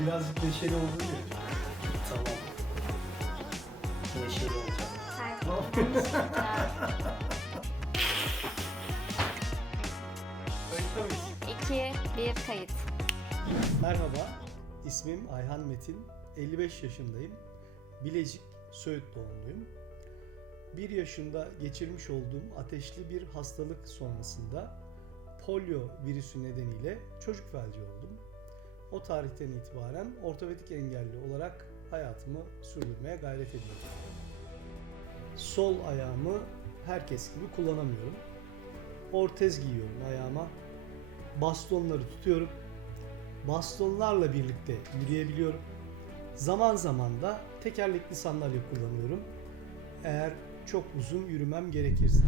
Birazcık neşeli oldun ya. Tamam. Neşeli olacağım. Kayıtta mıyız? 2, 1 kayıt. Merhaba, ismim Ayhan Metin. 55 yaşındayım. Bilecik, Söğüt doğumluyum. 1 yaşında geçirmiş olduğum ateşli bir hastalık sonrasında polio virüsü nedeniyle çocuk felci oldum. O tarihten itibaren ortopedik engelli olarak hayatımı sürdürmeye gayret ediyorum. Sol ayağımı herkes gibi kullanamıyorum. Ortez giyiyorum ayağıma. Bastonları tutuyorum bastonlarla birlikte yürüyebiliyorum. Zaman zaman da tekerlekli sandalye kullanıyorum. Eğer çok uzun yürümem gerekirse.